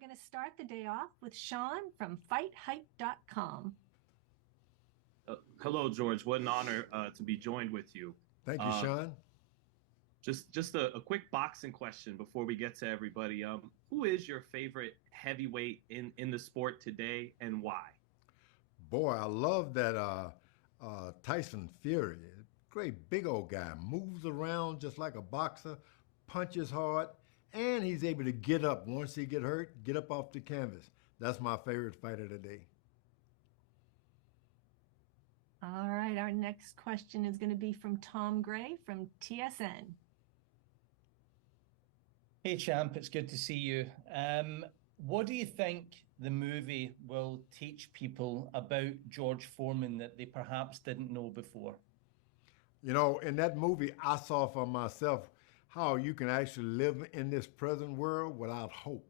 going to start the day off with Sean from FightHype.com. Hello, George. What an honor to be joined with you. Thank you, Uh, Sean. just a quick boxing question before we get to everybody. Who is your favorite heavyweight in the sport today, and why? Boy, I love that Tyson Fury. Great big old guy. Moves around just like a boxer, punches hard, and he's able to get up once he get hurt, get up off the canvas. That's my favorite fighter today. All right, our next question is going to be from Tom Gray from TSN. Hey, champ, it's good to see you. What do you think the movie will teach people about George Foreman that they perhaps didn't know before? You know, in that movie, I saw for myself how you can actually live in this present world without hope.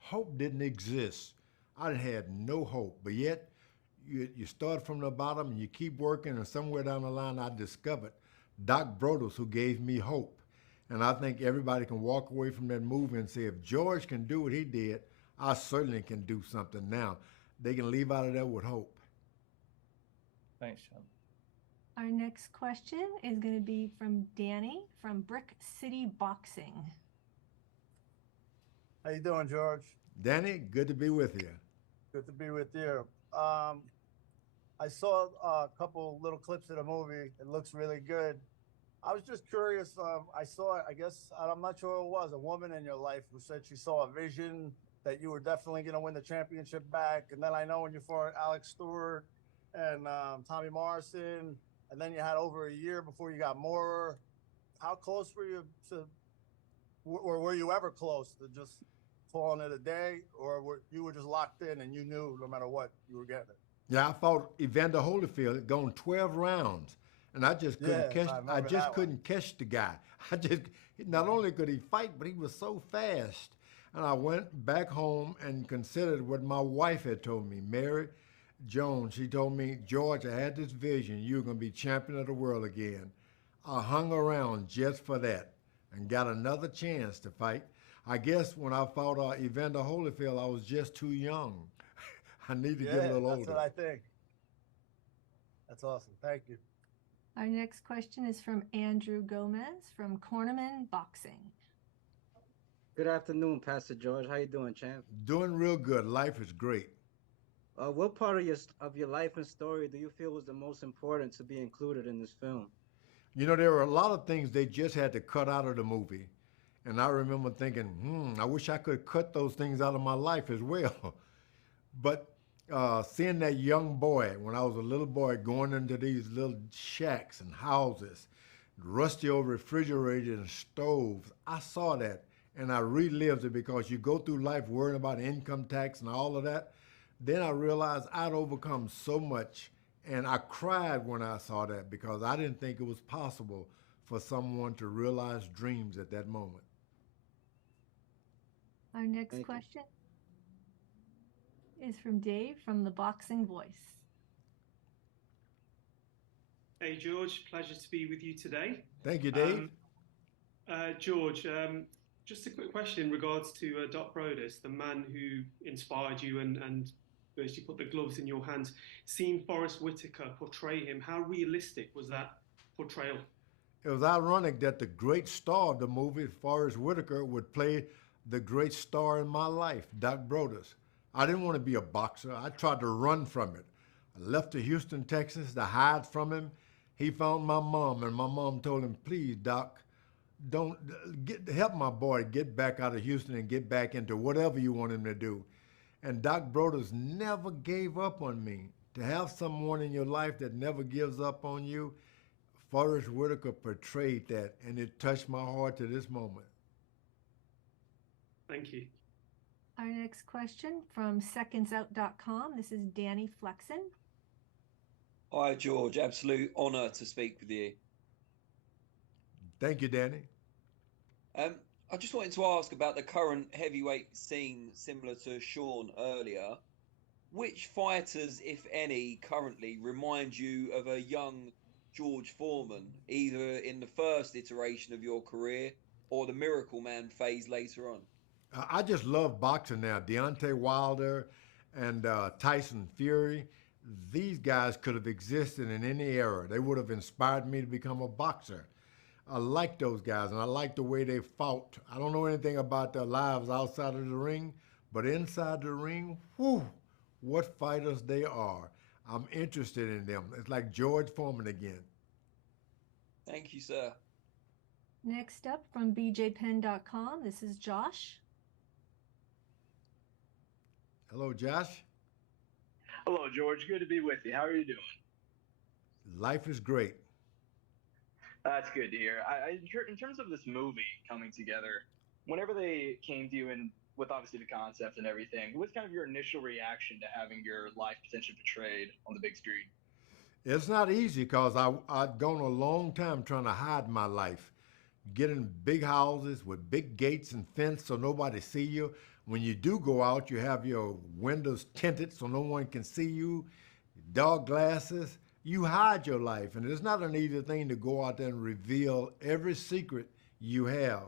Hope didn't exist. I had no hope, but yet you start from the bottom and you keep working, and somewhere down the line I discovered Doc Brothers, who gave me hope. And I think everybody can walk away from that movie and say, if George can do what he did, I certainly can do something now. They can leave out of there with hope. Thanks, Sean. Our next question is going to be from Danny from Brick City Boxing. How you doing, George? Danny, good to be with you. Good to be with you. I saw a couple little clips of the movie. It looks really good. I was just curious. I saw, I guess, I'm not sure who it was, a woman in your life who said she saw a vision that you were definitely going to win the championship back. And then I know when you fought Alex Stewart and Tommy Morrison, and then you had over a year before you got Moorer. How close were you to, or were you ever close to just calling it a day, or were you just locked in and you knew no matter what you were getting it? Yeah, I fought Evander Holyfield, going 12 rounds. And I just couldn't catch. I just couldn't catch the guy. Not only could he fight, but he was so fast. And I went back home and considered what my wife had told me, Mary Jones. She told me, George, I had this vision. You were going to be champion of the world again. I hung around just for that and got another chance to fight. I guess when I fought Evander Holyfield, I was just too young. I need to get a little older. That's what I think. That's awesome. Thank you. Our next question is from Andrew Gomez from Cornerman Boxing. Good afternoon, Pastor George. How you doing, champ? Doing real good. Life is great. What part of your life and story do you feel was the most important to be included in this film? You know, there were a lot of things they just had to cut out of the movie. And I remember thinking, I wish I could cut those things out of my life as well. But seeing that young boy, when I was a little boy, going into these little shacks and houses, rusty old refrigerators and stoves, I saw that and I relived it, because you go through life worrying about income tax and all of that. Then I realized I'd overcome so much, and I cried when I saw that, because I didn't think it was possible for someone to realize dreams at that moment. Our next question is from Dave from The Boxing Voice. Hey, George. Pleasure to be with you today. Thank you, Dave. George, just a quick question in regards to Doc Brothers, the man who inspired you and basically put the gloves in your hands. Seeing Forrest Whitaker portray him, how realistic was that portrayal? It was ironic that the great star of the movie, Forrest Whitaker, would play the great star in my life, Doc Brothers. I didn't want to be a boxer. I tried to run from it. I left to Houston, Texas to hide from him. He found my mom, and my mom told him, please, Doc, don't help my boy get back out of Houston and get back into whatever you want him to do. And Doc Brothers never gave up on me. To have someone in your life that never gives up on you, Forrest Whitaker portrayed that, and it touched my heart to this moment. Thank you. Our next question from secondsout.com. This is Danny Flexen. Hi, George. Absolute honor to speak with you. Thank you, Danny. I just wanted to ask about the current heavyweight scene, similar to Sean earlier. Which fighters, if any, currently remind you of a young George Foreman, either in the first iteration of your career or the Miracle Man phase later on? I just love boxing now. Deontay Wilder and Tyson Fury. These guys could have existed in any era. They would have inspired me to become a boxer. I like those guys, and I like the way they fought. I don't know anything about their lives outside of the ring, but inside the ring, whew, what fighters they are. I'm interested in them. It's like George Foreman again. Thank you, sir. Next up from bjpen.com, this is Josh. Hello, Josh. Hello, George. Good to be with you. How are you doing? Life is great. That's good to hear. In terms of this movie coming together, whenever they came to you and with obviously the concept and everything, what's kind of your initial reaction to having your life potentially portrayed on the big screen? It's not easy because I'd gone a long time trying to hide my life. Get in big houses with big gates and fence so nobody see you. When you do go out, you have your windows tinted so no one can see you, dark glasses. You hide your life, and it's not an easy thing to go out there and reveal every secret you have.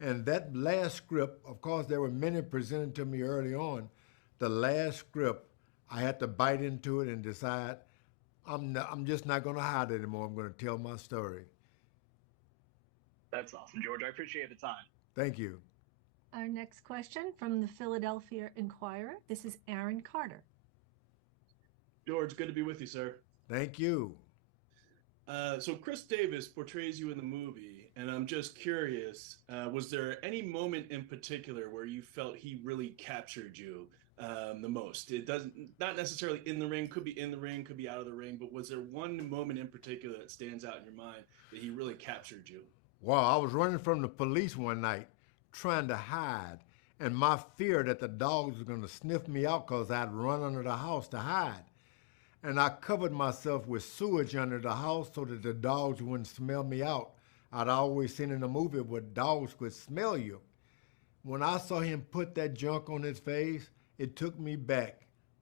And that last script, of course, there were many presented to me early on. The last script, I had to bite into it and decide, I'm just not going to hide it anymore. I'm going to tell my story. That's awesome, George. I appreciate the time. Thank you. Our next question from the Philadelphia Inquirer. This is Aaron Carter. George, good to be with you, sir. Thank you. So Chris Davis portrays you in the movie, and I'm just curious, was there any moment in particular where you felt he really captured you the most? It doesn't, not necessarily in the ring, could be in the ring, could be out of the ring, but was there one moment in particular that stands out in your mind that he really captured you? Well, I was running from the police one night trying to hide, and my fear that the dogs were going to sniff me out because I'd run under the house to hide. And I covered myself with sewage under the house so that the dogs wouldn't smell me out. I'd always seen in a movie where dogs could smell you. When I saw him put that junk on his face, it took me back,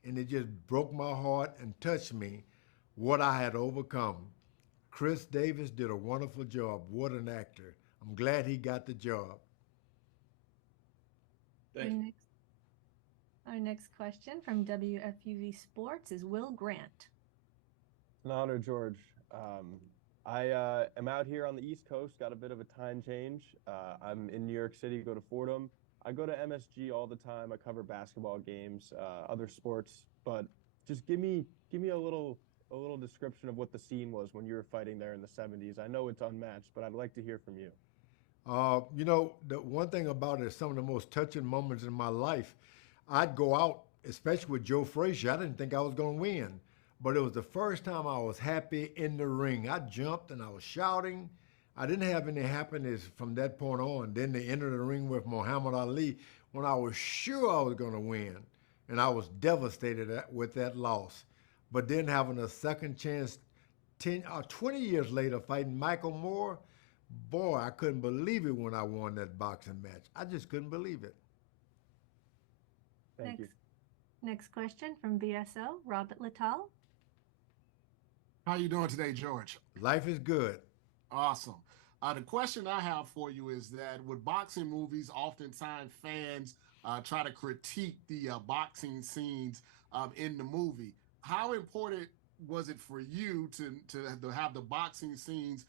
and it just broke my heart and touched me, what I had overcome. Chris Davis did a wonderful job. What an actor. I'm glad he got the job. Thank you. Our next question from WFUV Sports is Will Grant. An honor, George. I am out here on the East Coast, got a bit of a time change. I'm in New York City, go to Fordham. I go to MSG all the time. I cover basketball games, other sports, but just give me a little description of what the scene was when you were fighting there in the 70s. I know it's unmatched, but I'd like to hear from you. You know, the one thing about it is some of the most touching moments in my life. I'd go out, especially with Joe Frazier. I didn't think I was going to win, but it was the first time I was happy in the ring. I jumped and I was shouting. I didn't have any happiness from that point on. Then they entered the ring with Muhammad Ali when I was sure I was going to win, and I was devastated with that loss. But then having a second chance 10 or 20 years later fighting Michael Moore, boy, I couldn't believe it when I won that boxing match. I just couldn't believe it. Thank you. Next question from BSO, Robert Littal. How you doing today, George? Life is good. Awesome. The question I have for you is that with boxing movies, oftentimes fans try to critique the boxing scenes in the movie. How important was it for you to have the boxing scenes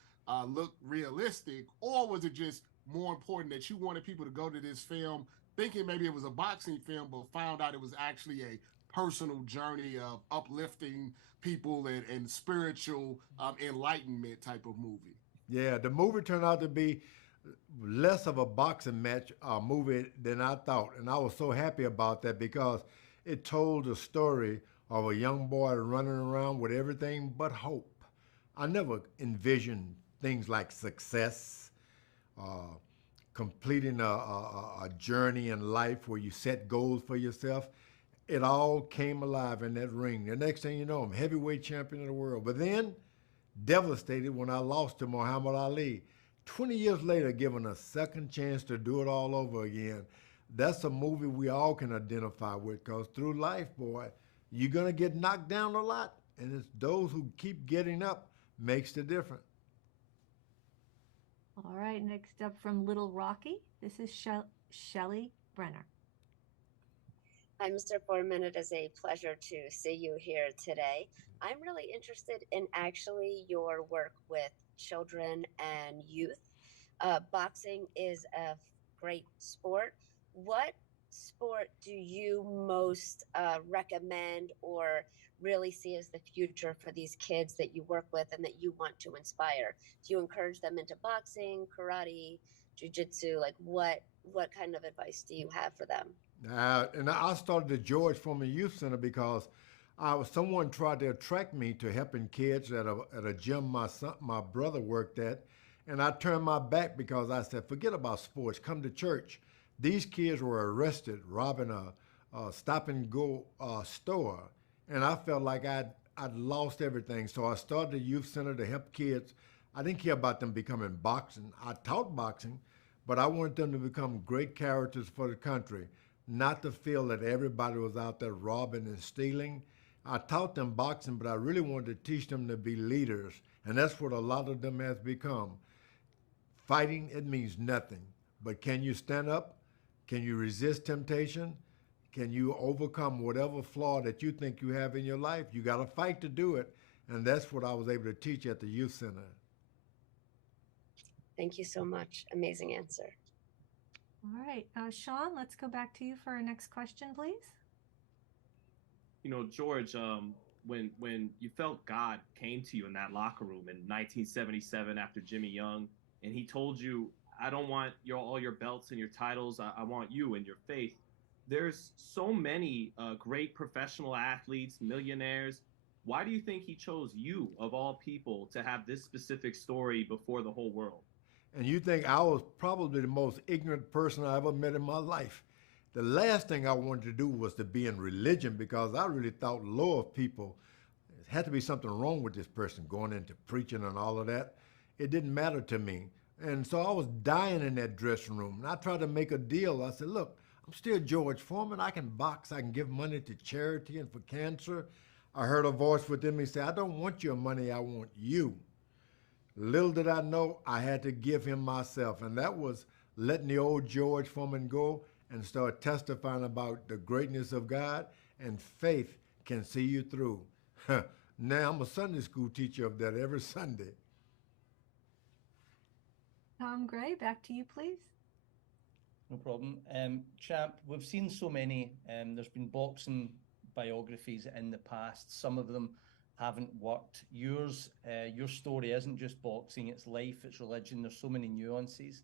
look realistic, or was it just more important that you wanted people to go to this film thinking maybe it was a boxing film, but found out it was actually a personal journey of uplifting people and spiritual enlightenment type of movie? Yeah, the movie turned out to be less of a boxing match movie than I thought. And I was so happy about that because it told the story of a young boy running around with everything but hope. I never envisioned things like success, completing a journey in life where you set goals for yourself. It all came alive in that ring. The next thing you know, I'm heavyweight champion of the world. But then, devastated when I lost to Muhammad Ali. 20 years later, given a second chance to do it all over again. That's a movie we all can identify with, because through life, boy, you're going to get knocked down a lot. And it's those who keep getting up makes the difference. All right, next up from Little Rocky, this is Shelley Brenner. Hi, Mr. Foreman. It is a pleasure to see you here today. I'm really interested in actually your work with children and youth. Boxing is a great sport. What sport do you most recommend or really see as the future for these kids that you work with and that you want to inspire? Do you encourage them into boxing, karate, jiu-jitsu? Like what kind of advice do you have for them? And I started the George Foreman Youth Center because someone tried to attract me to helping kids at a gym my brother worked at, and I turned my back because I said, forget about sports, come to church. These kids were arrested robbing a stop-and-go store, and I felt like I'd lost everything. So I started a youth center to help kids. I didn't care about them becoming boxing. I taught boxing, but I wanted them to become great characters for the country, not to feel that everybody was out there robbing and stealing. I taught them boxing, but I really wanted to teach them to be leaders, and that's what a lot of them has become. Fighting, it means nothing, but can you stand up? Can you resist temptation? Can you overcome whatever flaw that you think you have in your life? You got to fight to do it, and that's what I was able to teach at the youth center. Thank you so much. Amazing answer. All right, Sean, let's go back to you for our next question, please. You know, George, when you felt God came to you in that locker room in 1977 after Jimmy Young, and he told you, I don't want all your belts and your titles, I want you and your faith. There's so many great professional athletes, millionaires. Why do you think he chose you, of all people, to have this specific story before the whole world? And you think I was probably the most ignorant person I ever met in my life. The last thing I wanted to do was to be in religion because I really thought low of people. There had to be something wrong with this person going into preaching and all of that. It didn't matter to me. And so I was dying in that dressing room. And I tried to make a deal. I said, look, I'm still George Foreman. I can box. I can give money to charity and for cancer. I heard a voice within me say, I don't want your money. I want you. Little did I know I had to give him myself, and that was letting the old George Foreman go and start testifying about the greatness of God, and faith can see you through. Now I'm a Sunday school teacher of that every Sunday. Tom Gray, back to you, please. No problem. Champ, we've seen so many. There's been boxing biographies in the past. Some of them haven't worked. Your story isn't just boxing, it's life, it's religion. There's so many nuances.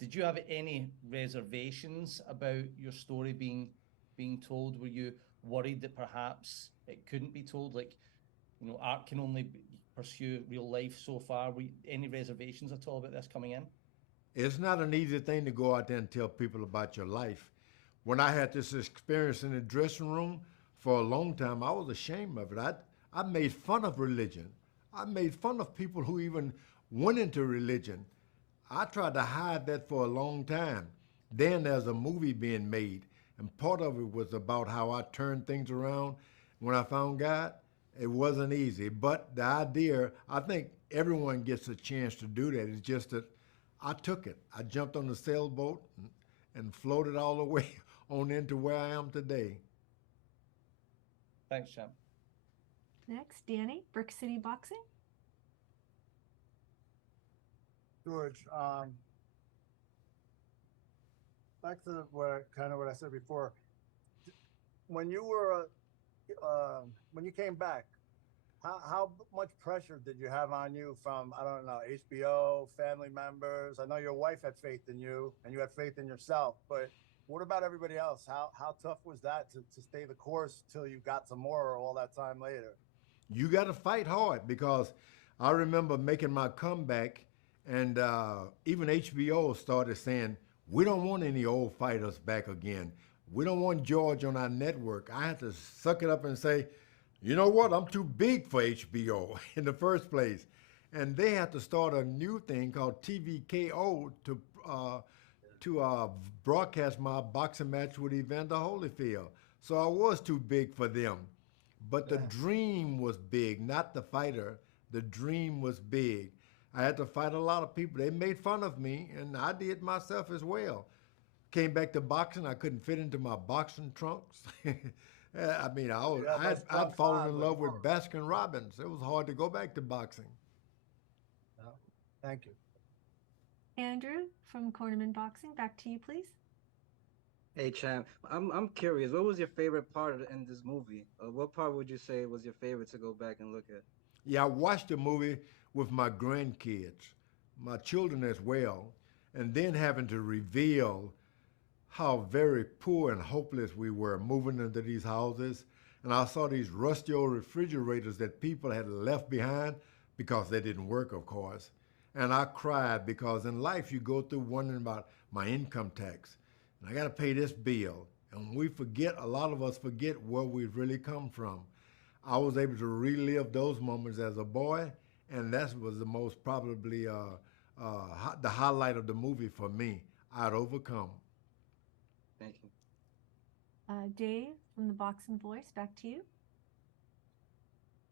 Did you have any reservations about your story being told? Were you worried that perhaps it couldn't be told? Like, you know, art can only pursue real life so far. Were any reservations at all about this coming in? It's not an easy thing to go out there and tell people about your life. When I had this experience in the dressing room for a long time, I was ashamed of it. I made fun of religion. I made fun of people who even went into religion. I tried to hide that for a long time. Then there's a movie being made, and part of it was about how I turned things around. When I found God, it wasn't easy, but the idea, I think everyone gets a chance to do that. It's just that I took it. I jumped on the sailboat and floated all the way on into where I am today. Thanks, Champ. Next, Danny, Brick City Boxing. George, back to what I said before. When you were, when you came back, how much pressure did you have on you from, I don't know, HBO, family members? I know your wife had faith in you and you had faith in yourself, but what about everybody else? How tough was that to stay the course till you got some more all that time later? You got to fight hard because I remember making my comeback, and even HBO started saying, we don't want any old fighters back again. We don't want George on our network. I had to suck it up and say, you know what, I'm too big for HBO in the first place. And they had to start a new thing called TVKO to broadcast my boxing match with Evander Holyfield. So I was too big for them. But the dream was big, not the fighter. The dream was big. I had to fight a lot of people. They made fun of me, and I did myself as well. came back to boxing, I couldn't fit into my boxing trunks. I mean, Yeah, those I'd trunk fallen five in was love with horrible. Baskin Robbins. It was hard to go back to boxing. Yeah. Thank you. Andrew from Cornerman Boxing, back to you, please. Hey, champ. I'm curious. What was your favorite part in this movie? What part would you say was your favorite to go back and look at? Yeah, I watched the movie with my grandkids, my children as well, and then having to reveal how very poor and hopeless we were moving into these houses. And I saw these rusty old refrigerators that people had left behind because they didn't work, of course. And I cried because in life you go through wondering about my income tax. And I got to pay this bill. And we forget, a lot of us forget where we've really come from. I was able to relive those moments as a boy, and that was the most probably the highlight of the movie for me. I'd overcome. Thank you. Dave from the Boxing Voice, back to you.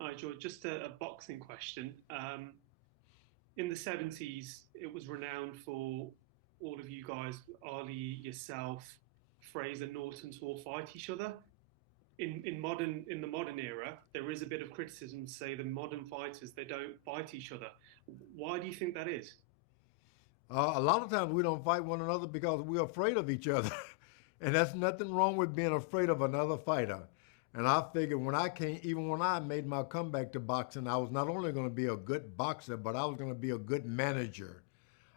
Hi, George. Just a boxing question. In the 70s, it was renowned for all of you guys, Ali, yourself, Fraser, Norton, to all fight each other. In the modern era, there is a bit of criticism to say the modern fighters, they don't fight each other. Why do you think that is? A lot of times we don't fight one another because we're afraid of each other. And that's nothing wrong with being afraid of another fighter. And I figured even when I made my comeback to boxing, I was not only going to be a good boxer, but I was going to be a good manager.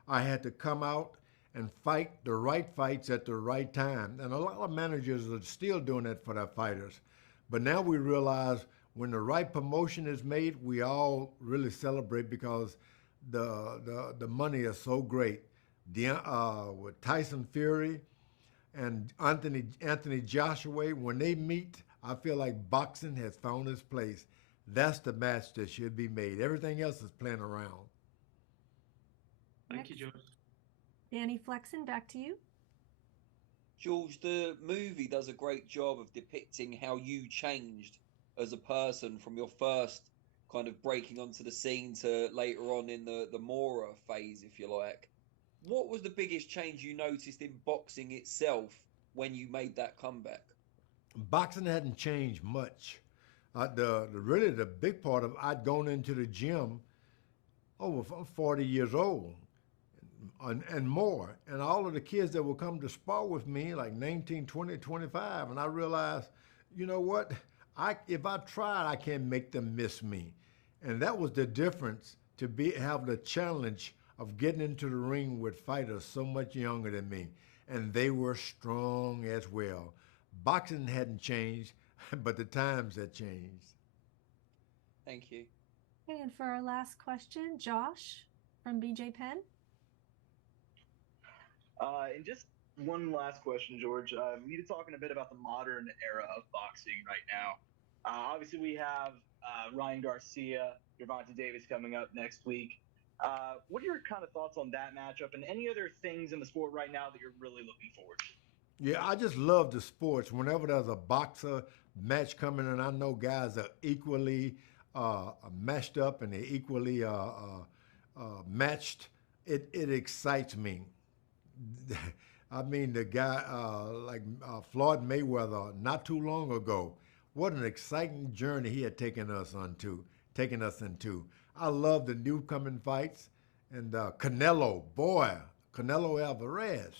I had to come out and fight the right fights at the right time. And a lot of managers are still doing that for their fighters. But now we realize when the right promotion is made, we all really celebrate because the money is so great. With Tyson Fury and Anthony Joshua, when they meet, I feel like boxing has found its place. That's the match that should be made. Everything else is playing around. Thank you, George. Danny Flexen, back to you. George, the movie does a great job of depicting how you changed as a person from your first kind of breaking onto the scene to later on in the Mora phase, if you like. What was the biggest change you noticed in boxing itself when you made that comeback? Boxing hadn't changed much. Really the big part of I'd gone into the gym over 40 years old and more. And all of the kids that would come to spar with me, like 19, 20, 25, and I realized, you know what? If I tried, I can't make them miss me. And that was the difference, to have the challenge of getting into the ring with fighters so much younger than me. And they were strong as well. Boxing hadn't changed, but the times had changed. Thank you. And for our last question, Josh from BJ Penn. And just one last question, George. You're talking a bit about the modern era of boxing right now. Obviously, we have Ryan Garcia, Gervonta Davis coming up next week. What are your kind of thoughts on that matchup and any other things in the sport right now that you're really looking forward to? Yeah, I just love the sports. Whenever there's a boxer match coming, and I know guys are equally matched up and they're equally matched, it excites me. I mean, the guy like Floyd Mayweather, not too long ago, what an exciting journey he had taken us into. I love the new coming fights, and Canelo Alvarez.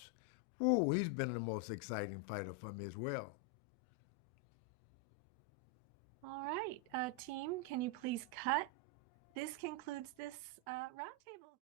Ooh, he's been the most exciting fighter for me as well. All right, team, can you please cut? This concludes this roundtable.